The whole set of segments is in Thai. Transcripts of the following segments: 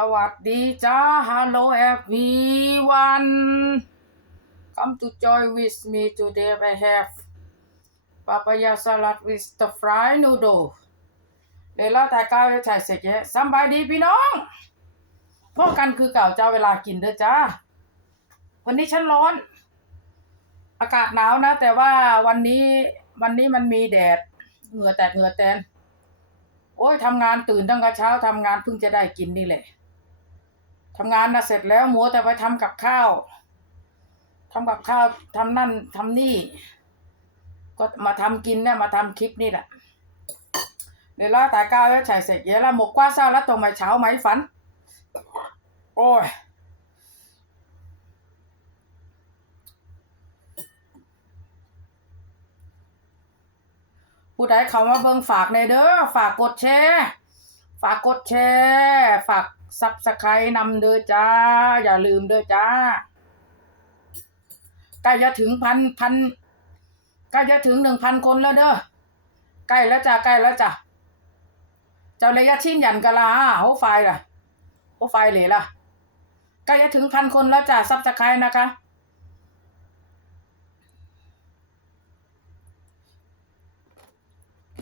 สวัสดีจ้า Hello everyone Come to join with me today I have papaya salad with the fried noodle เดี๋ยวเราแต่กาวถ่ายเสร็จแล้วสบายดีพี่น้องพบกันคือเก่าเจ้าเวลากินเด้อจ้า วันนี้ฉันร้อน อากาศหนาวนะ แต่ว่าวันนี้วันนี้มันมีแดด เหงื่อแตกเหงื่อแตนโอ้ยทำงานตื่นตั้งแต่เช้าทำงานเพิ่งจะได้กินนี่แหละ ทำงานนะเสร็จแล้วมัวแต่ไปทำกับข้าวทำกับข้าวทำนั่นทำนี่ ก็มาทำกินเนี่ยมาทำคลิปนี่แหละเดี๋ยวละแต่ก้าวแล้วฉายเสร็จเดี๋ยวละหมกกว่าซาแล้วตรงไปเช้าไหมฝัน โอ้ยผู้ใดเขามาเบิ่งฝากในเด้อฝากกดแชร์ ฝากกดแชร์ ฝาก ซับสไครต์นำเด้อจ้า อย่าลืมเด้อจ้าใกล้จะถึงพันพันใกล้จะถึงหนึ่งพันคนแล้วเด้อใกล้แล้วจ้าใกล้แล้วจ้าเจ้าระยะชิ้นหยันกะลาโหไฟล่ะโหไฟเหลล่ะใกล้จะถึงพันคนแล้วจ้าซับสไครต์นะคะ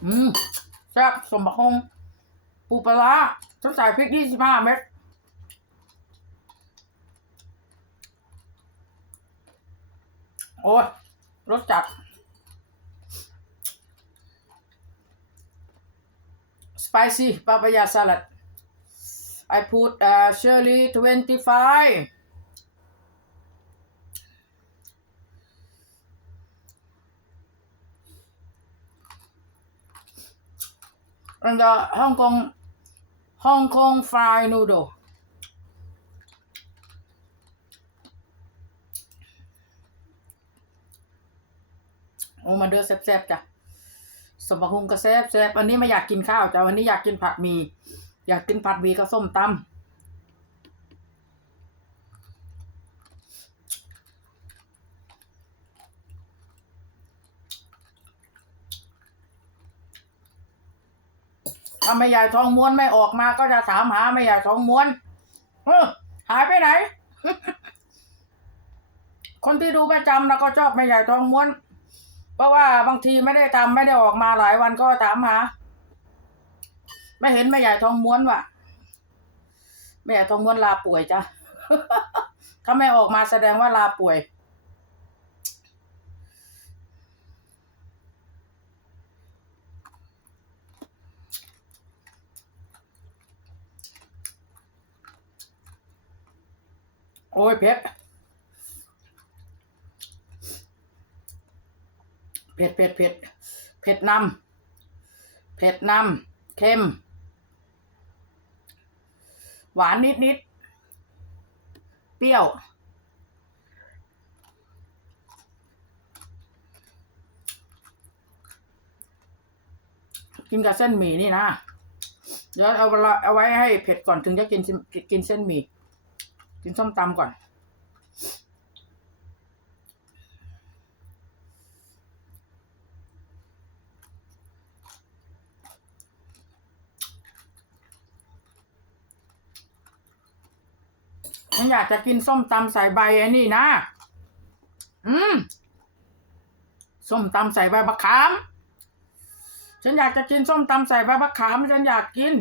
อืมแซ่บสมบักฮง ปูปลาร้าต้องใส่พริกยี่สิบห้าเม็ดโอ้ยรสจัด spicy papaya salad I put uh, chili 25 and the Hong Kong ฮ่องกงฟรายนูโอ้มาเด้อแซ่บๆจ้ะสมบัติก็แซ่บๆวันนี้ไม่อยากกินข้าวจ้ะวันนี้อยากกินผัดหมี่อยากกินผัดหมี่กับส้มตำ ถ้าไม่ใหญ่ทองม้วนไม่ออกมาก็จะถามหาไม่ใหญ่ทองม้วนเฮ้อหายไปไหน คนที่ดูประจำนะก็ชอบไม่ใหญ่ทองม้วน เพราะว่าบางทีไม่ได้ทำไม่ได้ออกมาหลายวันก็ถามหา ไม่เห็นไม่ใหญ่ทองม้วนว่ะไม่ใหญ่ทองม้วนลาป่วยจ้ะถ้าไม่ออกมาแสดงว่าลาป่วย โอ้ยเผ็ด เผ็ดเผ็ดเผ็ดเผ็ดนำเผ็ดนำเค็ม หวานนิดนิด เปรี้ยว กินกับเส้นหมี่นี่นะ เดี๋ยวเอาเอาไว้ให้เผ็ดก่อนถึงจะกินกินเส้นหมี่ กินส้มตำก่อน ฉันอยากจะกินส้มตำใส่ใบไอ้นี่นะ อืม ส้มตำใส่ใบมะขาม ฉันอยากจะกินส้มตำใส่ใบมะขาม ฉันอยากกิน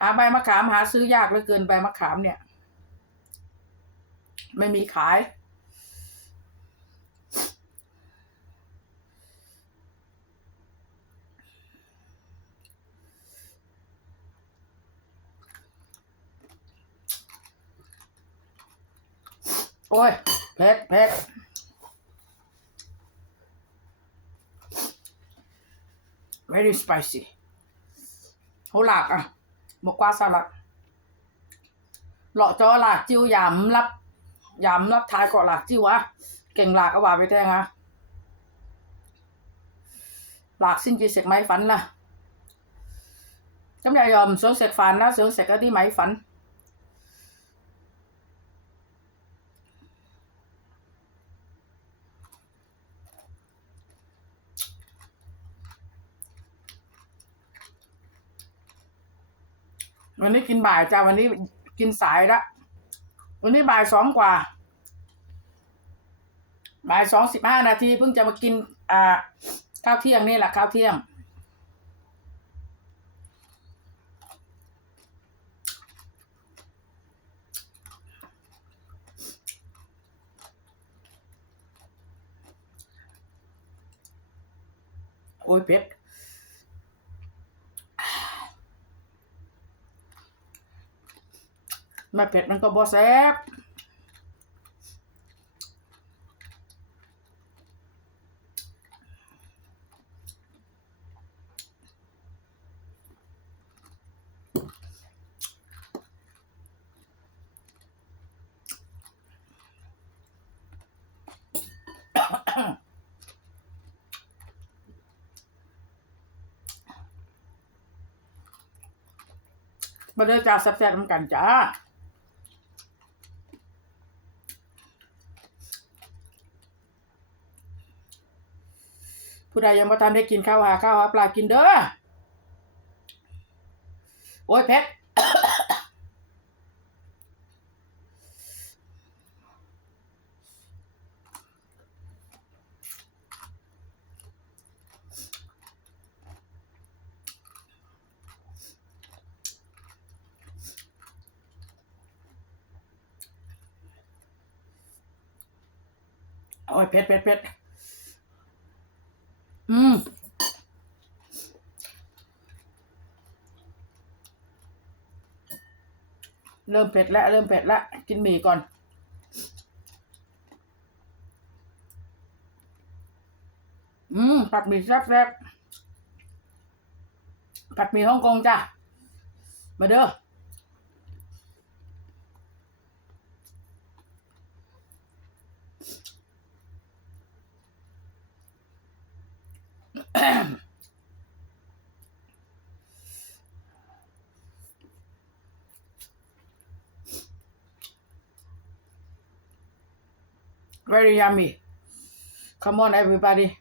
หาใบมะขามหาซื้อยากเหลือเกินใบมะขามเนี่ย ไม่มีขาย โอ้ยเผ็ดเผ็ด very spicy โหหลากอะหมกกว่าสลัดหลาะจอหลากจิ้วยำรับ ยำรับทายเกาะหลากจิ้วะ เก่งหลากเอาว่าไปแท้งฮะหลากสิ้นจีเสกไม้ฝันล่ะจำยายอมสวงเสกฝันนะสวงเสกก็ที่ไม้ฝันวันนี้กินบ่ายจ้าวันนี้กินสายละ วันนี้บ่ายสองกว่า บ่ายสองสิบห้านาทีเพิ่งจะมากิน อ่า ข้าวเที่ยงนี่แหละข้าวเที่ยงโอ้ ม่เผ็ดมันก็บ่แซ่บมาเด้อจ้าแซ่บๆน้ำกันจ้า ผู้ใดยังไม่ทันได้กินข้าวหาข้าวหาปลากินเด้อโอ้ยเพชรโอ้ยเพชรเพชรเพชรอืม เริ่มเผ็ดแล้วเริ่มเผ็ดแล้วกินหมี่ก่อน อืมผัดหมี่แซ่บๆผัดหมี่ฮ่องกงจ้ะ มาเด้อ very yummy. Come on everybody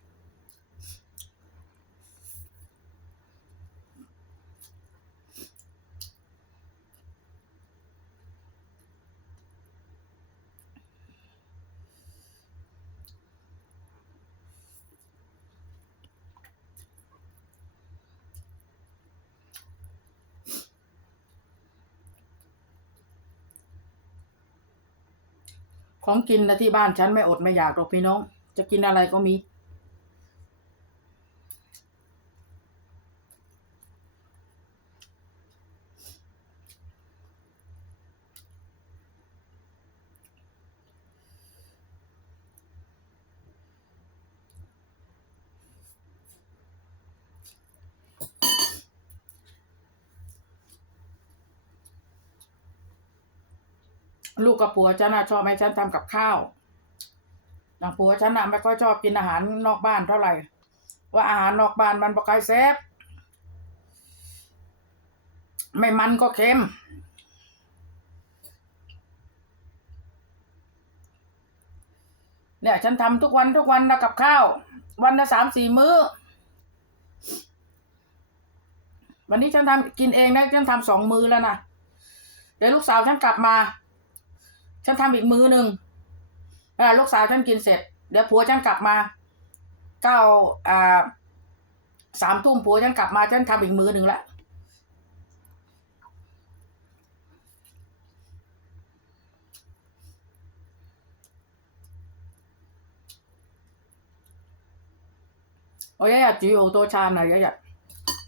ของกินนะที่บ้านฉันไม่อดไม่อยากหรอกพี่น้อง จะกินอะไรก็มี ลูกกับผัวฉันน่ะชอบให้ฉันทำกับข้าวนางผัวฉันน่ะไม่ค่อยชอบกินอาหารนอกบ้านเท่าไหร่ ว่าอาหารนอกบ้านมันบ่ค่อยแซ่บไม่มันก็เค็ม เนี่ย ฉันทำทุกวันทุกวันนะกับข้าว วันละสามสี่มื้อ วันนี้ฉันทำกินเองนะฉันทำสองมื้อแล้วนะเดี๋ยวลูกสาวฉันกลับมา ฉันทำอีกมื้อหนึ่งเวลาลูกสาวฉันกินเสร็จ เดี๋ยวผัวฉันกลับมาเก้าอ่าสามทุ่มผัวฉันกลับมาฉันทำอีกมื้อหนึ่งละ我一日煮好多餐啊！一日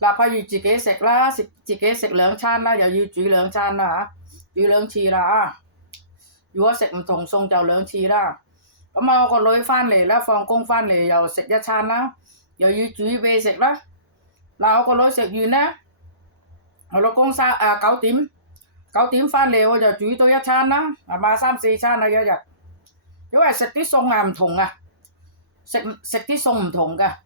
嗱，譬如自己食啦，食自己食两餐啦，又要煮两餐啦吓，煮两次啦啊！ 如果食唔同餸就兩次啦。咁啊，我個女翻嚟啦，放工翻嚟又食一餐啦，又要煮俾食啦。嗱，我個女食完咧，我老公三啊九點九點翻嚟我就煮多一餐啦，係嘛三四餐啊一日。因為食啲餸啊唔同啊，食食啲餸唔同㗎。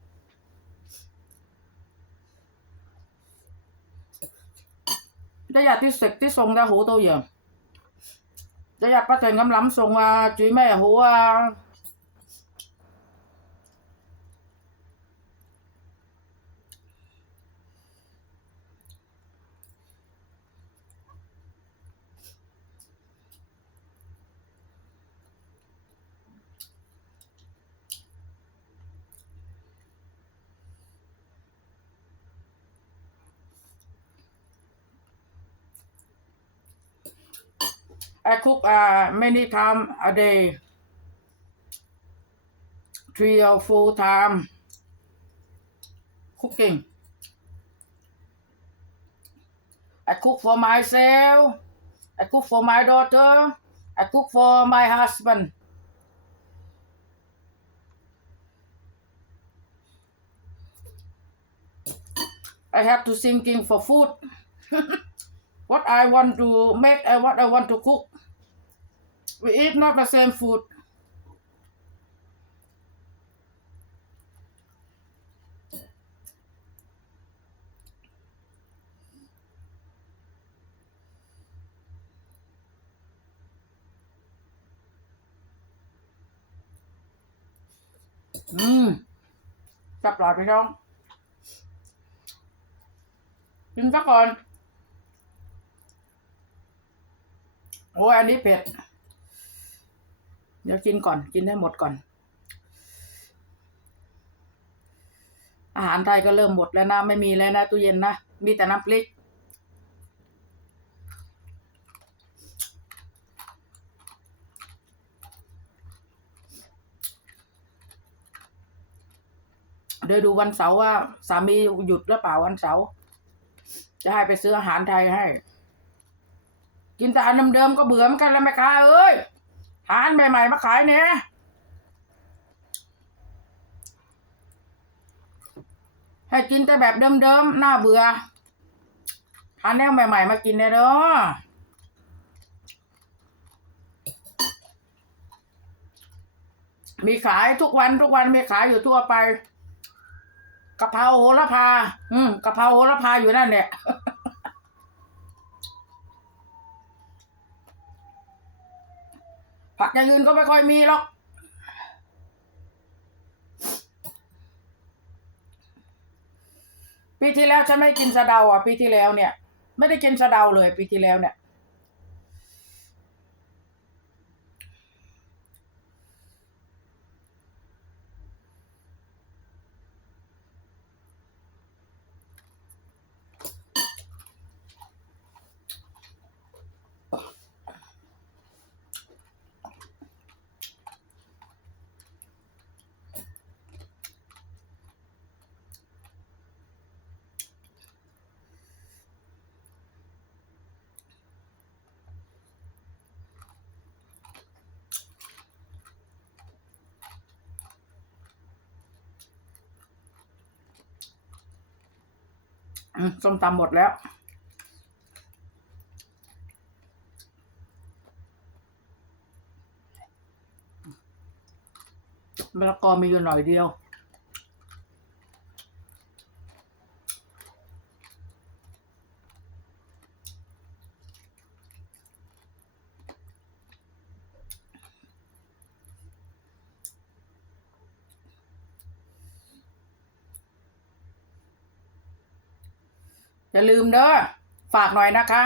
一日啲食啲餸得好多樣， 一日不停咁諗餸啊，煮咩好啊？ I cook uh, many time a day, three or four time cooking. I cook for myself. I cook for my daughter. I cook for my husband. I have to thinking for food. what I want to make and what I want to cook. We eat not the same food. Ừ. Sắp lại phải không? กินซะก่อนโอ้ยอันนี้เผ็ด เดี๋ยวกินก่อนกินให้หมดก่อน อาหารไทยก็เริ่มหมดแล้วนะ ไม่มีแล้วนะตู้เย็นนะ มีแต่น้ำพริกเดี๋ยวดูวันเสาร์ว่า สามีหยุดหรือเปล่าวันเสาร์จะให้ไปซื้ออาหารไทยให้ กินแต่อันเดิมๆก็เบื่อเหมือนกันแล้วแม่ค้าเอ้ย หานใหม่ๆมาขายเนี่ยให้กินแต่แบบเดิมๆ น่าเบื่อหานแนวใหม่ๆ มากินเนี่ยเด้อมีขายทุกวันทุกวันมีขายอยู่ทั่วไปกะเพราโหระพา อืมกะเพราโหระพาอยู่นั่นแหละ ผักอย่างอื่นก็ไม่ค่อยมีหรอก ปีที่แล้วฉันไม่กินสะเดาอะ ปีที่แล้วเนี่ย ไม่ได้กินสะเดาเลย ปีที่แล้วเนี่ย ส้มตำหมดแล้ว มะละกอมีอยู่หน่อยเดียว อย่าลืมเด้อฝากหน่อยนะคะ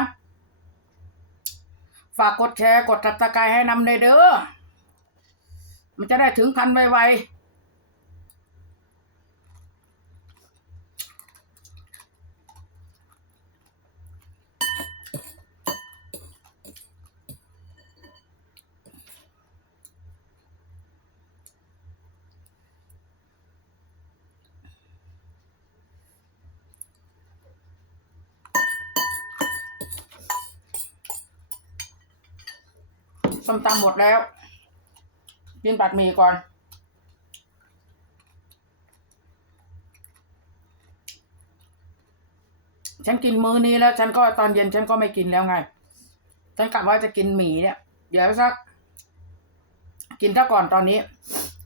ฝากกดแชร์กดตับตะไคร้ให้นำเลยเด้อมันจะได้ถึงพันไวๆ ส้มตำหมดแล้ว กินปัดหมี่ก่อน ฉันกินมื้อนี้แล้ว ฉันก็ตอนเย็นฉันก็ไม่กินแล้วไง ฉันกะว่าจะกินหมี่เนี่ย เดี๋ยวสัก กินถ้าก่อนตอนนี้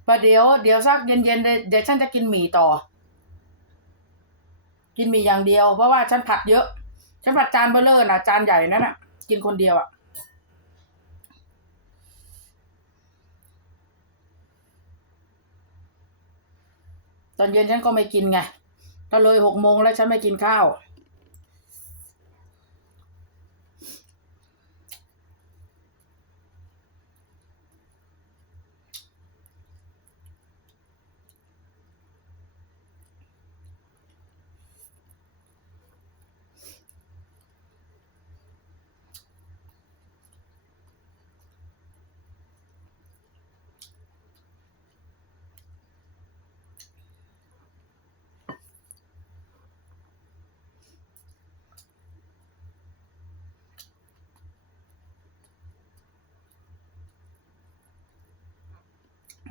ประเดี๋ยวเดี๋ยวสักเย็นๆเดี๋ยวเดี๋ยวฉันจะกินหมี่ต่อ กินหมี่อย่างเดียว เพราะว่าฉันผัดเยอะ ฉันผัดจานเบลเลอร์นะจานใหญ่นั่นน่ะกินคนเดียวอะ อนเย็นฉันก็ไม่กินไงก็เลยหกโมงแล้วฉันไม่กินข้าว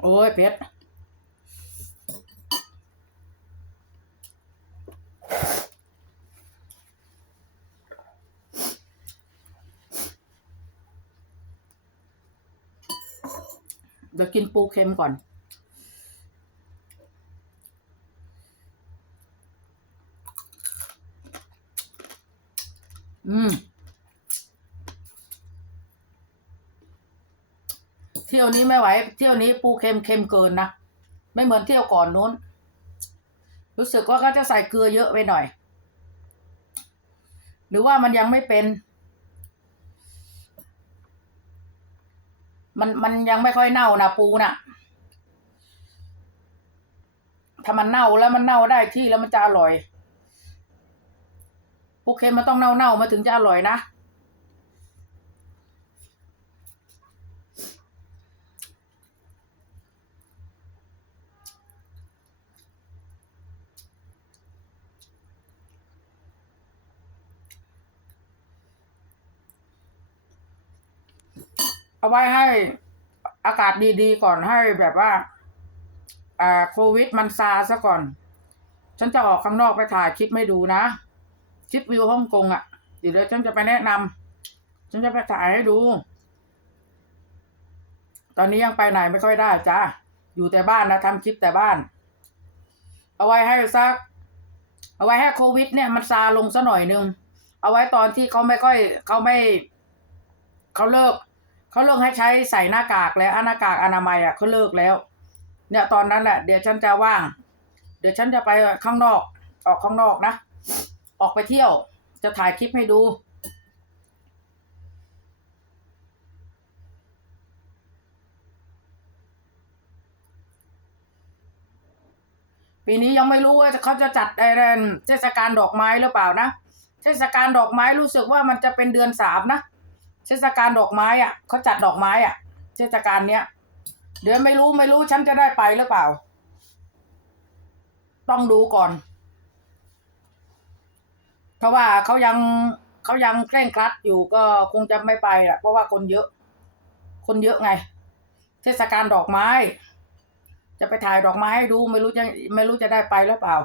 โอ้ยเผ็ดเดี๋ยวกินปูเค็มก่อน อืม เที่ ยวนี้ไม่ไหว เที่ยวนี้ปูเค็มเค็มเกินนะ ไม่เหมือนเที่ยวก่อนนู้น รู้สึกว่าเขาจะใส่เกลือเยอะไปหน่อย หรือว่ามันยังไม่เป็น มันมันยังไม่ค่อยเน่านะปูน่ะ ถ้ามันเน่าแล้วมันเน่าได้ที่แล้วมันจะอร่อย ปูเค็มมันต้องเน่าเน่าๆมาถึงจะอร่อยนะ เอาไว้ให้อากาศดีๆก่อนให้แบบว่าอ่าโควิดมันซาซะก่อน ฉันจะออกข้างนอกไปถ่ายคลิปไม่ดูนะ คลิปวิวฮ่องกงอะ่ะเดี๋ยวฉันจะไปแนะนำฉันจะไปถ่ายให้ดู ตอนนี้ยังไปไหนไม่ค่อยได้จ้าอยู่แต่บ้านนะทำคลิปแต่บ้าน เอาไว้ให้สัก เอาไว้ให้โควิด เนี่ยมันซาลงซะหน่อยนึง เอาไว้ตอนที่เขาไม่ค่อยเขาไม่เขาเลิก เขาเลิกให้ใช้ใส่หน้ากากแล้วหน้ากากอนามัยอะเขาเลิกแล้ว เนี่ยตอนนั้นแหละเดี๋ยวฉันจะว่าง เดี๋ยวฉันจะไปข้างนอก ออกข้างนอกนะ ออกไปเที่ยว จะถ่ายคลิปให้ดูปีนี้ยังไม่รู้ว่าเขาจะจัดอะไรเทศกาลดอกไม้หรือเปล่านะ เทศกาลดอกไม้รู้สึกว่ามันจะเป็นเดือนสามนะ เทศกาลดอกไม้อะเขาจัดดอกไม้อะเทศกาลเนี้ยเดี๋ยวไม่รู้ไม่รู้ฉันจะได้ไปหรือเปล่า ต้องดูก่อน เพราะว่าเขายังเขายังเคร่งครัดอยู่ก็คงจะไม่ไปละเพราะว่าคนเยอะ คนเยอะไง เทศกาลดอกไม้ จะไปถ่ายดอกไม้ให้ดู ไม่รู้จะไม่รู้จะได้ไปหรือเปล่า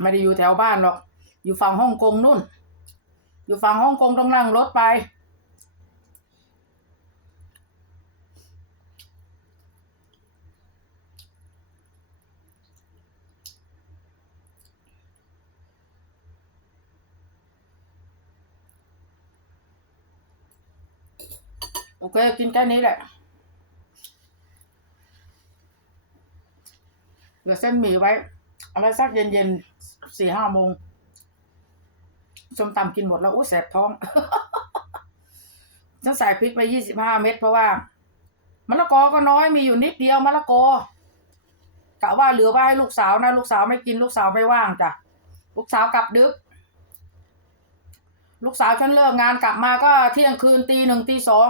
ไม่ได้อยู่แถวบ้านหรอก อยู่ฝั่งฮ่องกงนู่น อยู่ฝั่งฮ่องกงต้องนั่งรถไป โอเค กินแค่นี้แหละเหลือเส้นหมี่ไว้ เอาไว้สักเย็นๆ สี่ห้าโมงส้มตำกินหมดแล้วอู้แสบท้อง ฉันใส่พริกไปยี่สิบห้าเม็ดเพราะว่ามะละกอก็น้อยมีอยู่นิดเดียวมะละกอกะว่าเหลือไว้ให้ลูกสาวนะลูกสาวไม่กินลูกสาวไม่ว่างจ้ะลูกสาวกลับดึก ลูกสาวฉันเลิกงานกลับมาก็เที่ยงคืนตีหนึ่งตีสอง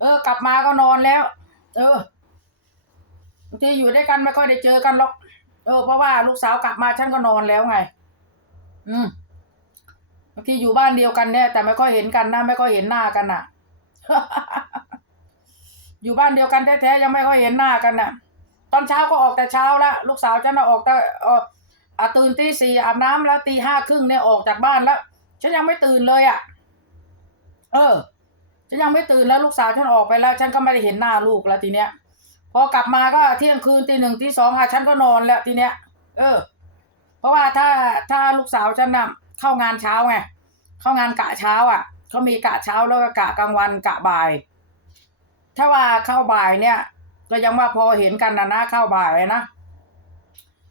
เออ กลับมาก็นอนแล้ว เออบางทีอยู่ด้วยกันไม่ค่อยได้เจอกันหรอก เออเพราะว่าลูกสาวกลับมาฉันก็นอนแล้วไง อืมบางทีอยู่บ้านเดียวกันเนี่ย แต่ไม่ค่อยเห็นกันนะไม่ค่อยเห็นหน้ากันน่ะ อยู่บ้านเดียวกันแท้ๆยังไม่ค่อยเห็นหน้ากันน่ะ ตอนเช้าก็ออกแต่เช้าละลูกสาวฉันน่ะออกแต่อออะตื่นตีสี่อาบน้ำแล้วตีห้าครึ่งเนี่ยออกจากบ้านแล้วฉันยังไม่ตื่นเลยอะ เออฉันยังไม่ตื่นแล้วลูกสาวฉันออกไปแล้ว ฉันก็ไม่ได้เห็นหน้าลูกแล้วทีเนี้ย อกลับมาก็เที่ยงคืนตีหนึ่งตีสองอะฉันก็นอนแล้วทีเนี้ย เออ เพราะว่าถ้าถ้าลูกสาวฉันน่ะเข้างานเช้าไงเข้างานกะเช้า อะเขามีกะเช้าแล้วก็กะกลางวันกะบ่าย ถ้าว่าเข้าบ่ายเนี่ย ก็ยังว่าพอเห็นกันนะนะเข้าบ่ายนะ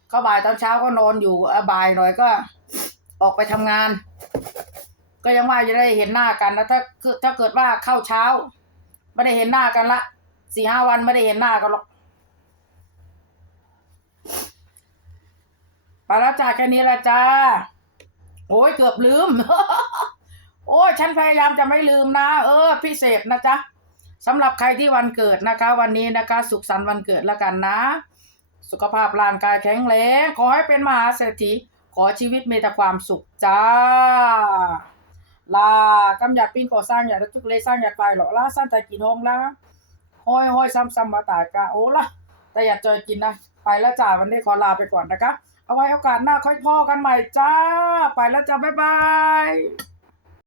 เข้าบ่ายตอนเช้าก็นอนอยู่บ่ายหน่อยก็ ออกไปทำงาน ก็ยังว่าจะได้เห็นหน้ากันนะถ้าถ้าเกิดว่าเข้าเช้า ไม่ได้เห็นหน้ากันละ สี่ห้าวันไม่ได้เห็นหน้ากันหรอกไปแล้วจ้าแค่นี้ละจ้า โอ้ยเกือบลืม โอ้ยฉันพยายามจะไม่ลืมนะ เออ พิเศษนะจ๊ะสำหรับใครที่วันเกิดนะคะ วันนี้นะคะ สุขสันต์วันเกิดแล้วกันนะ สุขภาพร่างกายแข็งแรงขอให้เป็นมหาเศรษฐีขอชีวิตมีแต่ความสุขจ้าลากำหยัดปิ้งก่อสร้างอย่าทุกเลสร้างอย่าไปหรอกลาสั้นแต่กินห้องละ ห้อยห้อยซ้ำซ้ำมาตายกะโอ้ละแต่อย่าจอยกินนะ ไปแล้วจ้าวันนี้ขอลาไปก่อนนะคะ เอาไว้โอกาสหน้าค่อยพ่อกันใหม่จ้า ไปแล้วจ้าบ๊ายบาย